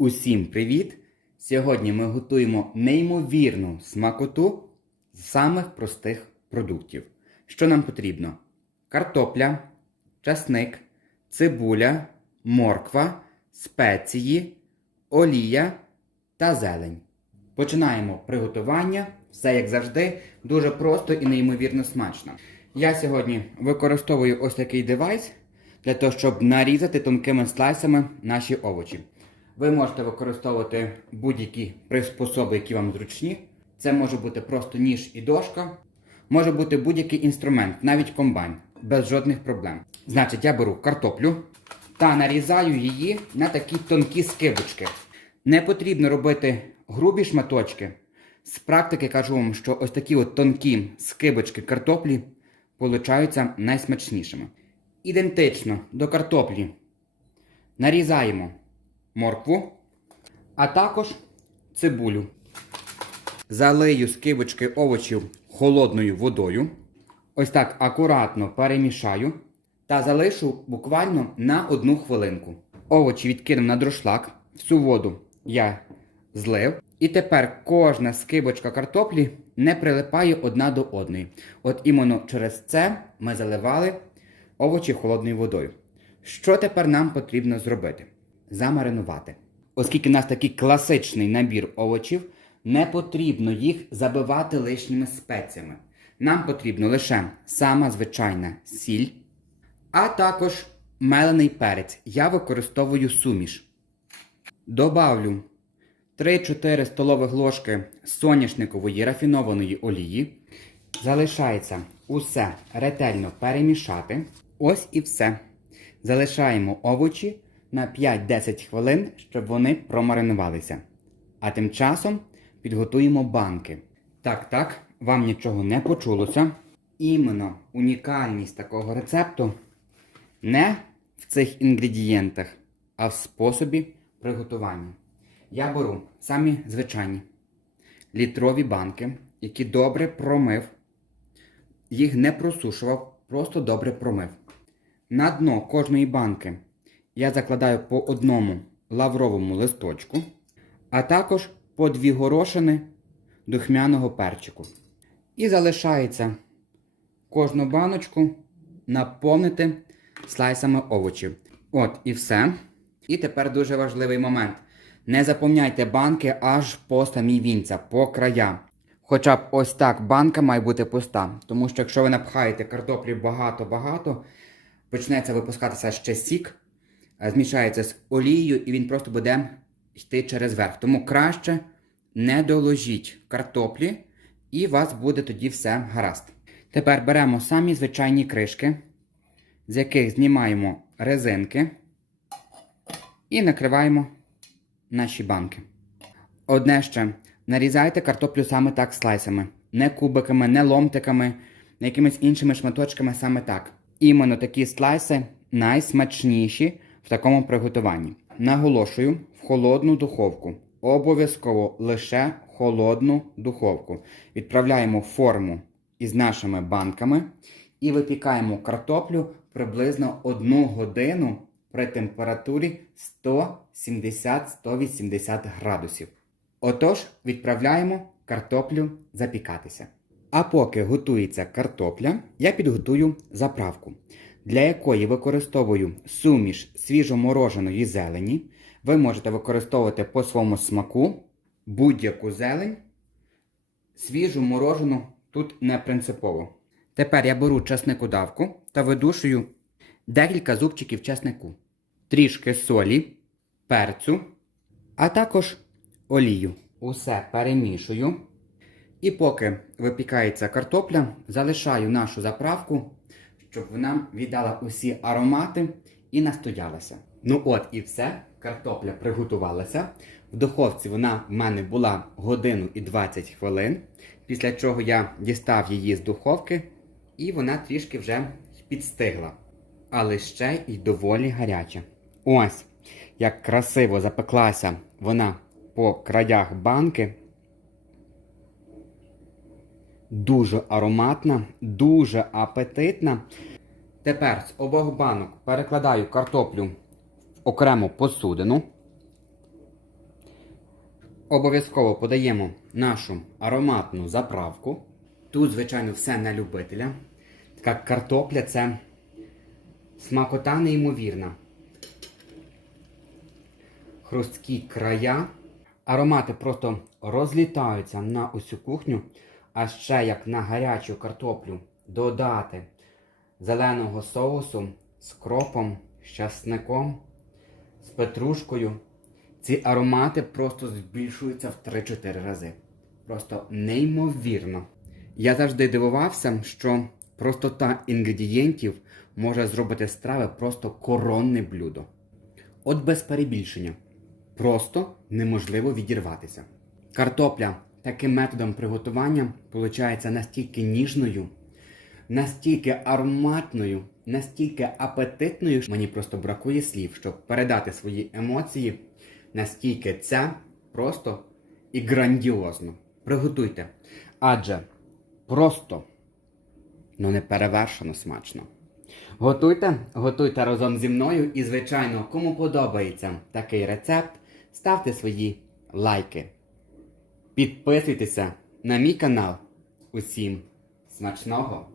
Усім привіт! Сьогодні ми готуємо неймовірну смакоту з самих простих продуктів. Що нам потрібно? Картопля, часник, цибуля, морква, спеції, олія та зелень. Починаємо приготування. Все як завжди, дуже просто і неймовірно смачно. Я сьогодні використовую ось такий девайс для того, щоб нарізати тонкими слайсами наші овочі. Ви можете використовувати будь-які приспособи, які вам зручні. Це може бути просто ніж і дошка, може бути будь-який інструмент, навіть комбайн, без жодних проблем. Значить, я беру картоплю та нарізаю її на такі тонкі скибочки. Не потрібно робити грубі шматочки. З практики кажу вам, що ось такі от тонкі скибочки картоплі получаються найсмачнішими. Ідентично до картоплі нарізаємо моркву, а також цибулю. Залию скибочки овочів холодною водою. Ось так акуратно перемішаю та залишу буквально на одну хвилинку. Овочі відкинув на дрошлак. Всю воду я злив. І тепер кожна скибочка картоплі не прилипає одна до одної. От іменно через це ми заливали овочі холодною водою. Що тепер нам потрібно зробити? Замаринувати. Оскільки у нас такий класичний набір овочів, не потрібно їх забивати лишніми спеціями. Нам потрібно лише сама звичайна сіль, а також мелений перець. Я використовую суміш. Добавлю 3-4 столових ложки соняшникової рафінованої олії. Залишається усе ретельно перемішати. Ось і все. Залишаємо овочі на 5-10 хвилин, щоб вони промаринувалися. А тим часом підготуємо банки. Так, так, вам нічого не почулося. Іменно унікальність такого рецепту не в цих інгредієнтах, а в способі приготування. Я беру самі звичайні літрові банки, які добре промив, їх не просушував, просто добре промив. На дно кожної банки я закладаю по одному лавровому листочку, а також по дві горошини духмяного перчику. І залишається кожну баночку наповнити слайсами овочів. От і все. І тепер дуже важливий момент. Не заповняйте банки аж по самій вінця, по краям. Хоча б ось так банка має бути пуста. Тому що якщо ви напхаєте картоплі багато-багато, почнеться випускатися ще сік, змішається з олією, і він просто буде йти через верх. Тому краще не доложіть картоплі, і у вас буде тоді все гаразд. Тепер беремо самі звичайні кришки, з яких знімаємо резинки і накриваємо наші банки. Одне ще нарізайте картоплю саме так слайсами, не кубиками, не ломтиками, якимись іншими шматочками саме так. Іменно такі слайси найсмачніші в такому приготуванні. Наголошую в холодну духовку. Обов'язково лише холодну духовку. Відправляємо форму із нашими банками і випікаємо картоплю приблизно 1 годину при температурі 170-180 градусів. Отож, відправляємо картоплю запікатися. А поки готується картопля, я підготую заправку, для якої використовую суміш свіжомороженої зелені. Ви можете використовувати по своєму смаку будь-яку зелень. Свіжу морожену тут не принципово. Тепер я беру часнику давку та видушую декілька зубчиків часнику, трішки солі, перцю, а також олію. Усе перемішую. І поки випікається картопля, залишаю нашу заправку, щоб вона віддала усі аромати і настоялася. Ну от і все. Картопля приготувалася. В духовці вона в мене була годину і 20 хвилин. Після чого я дістав її з духовки, і вона трішки вже підстигла. Але ще й доволі гаряча. Ось, як красиво запеклася вона по краях банки. Дуже ароматна, дуже апетитна. Тепер з обох банок перекладаю картоплю в окрему посудину. Обов'язково подаємо нашу ароматну заправку. Тут, звичайно, все на любителя. Така картопля це смакота неймовірна. Хрусткі края. Аромати просто розлітаються на усю кухню. А ще як на гарячу картоплю додати зеленого соусу з кропом, з часником, з петрушкою. Ці аромати просто збільшуються в 3-4 рази. Просто неймовірно. Я завжди дивувався, що простота інгредієнтів може зробити страви просто коронне блюдо. От без перебільшення. Просто неможливо відірватися. Картопля таким методом приготування виходить настільки ніжною, настільки ароматною, настільки апетитною, що мені просто бракує слів, щоб передати свої емоції, настільки це просто і грандіозно. Приготуйте. Адже просто, ну не перевершено смачно. Готуйте, готуйте разом зі мною і, звичайно, кому подобається такий рецепт, ставте свої лайки. Підписуйтеся на мій канал. Усім смачного!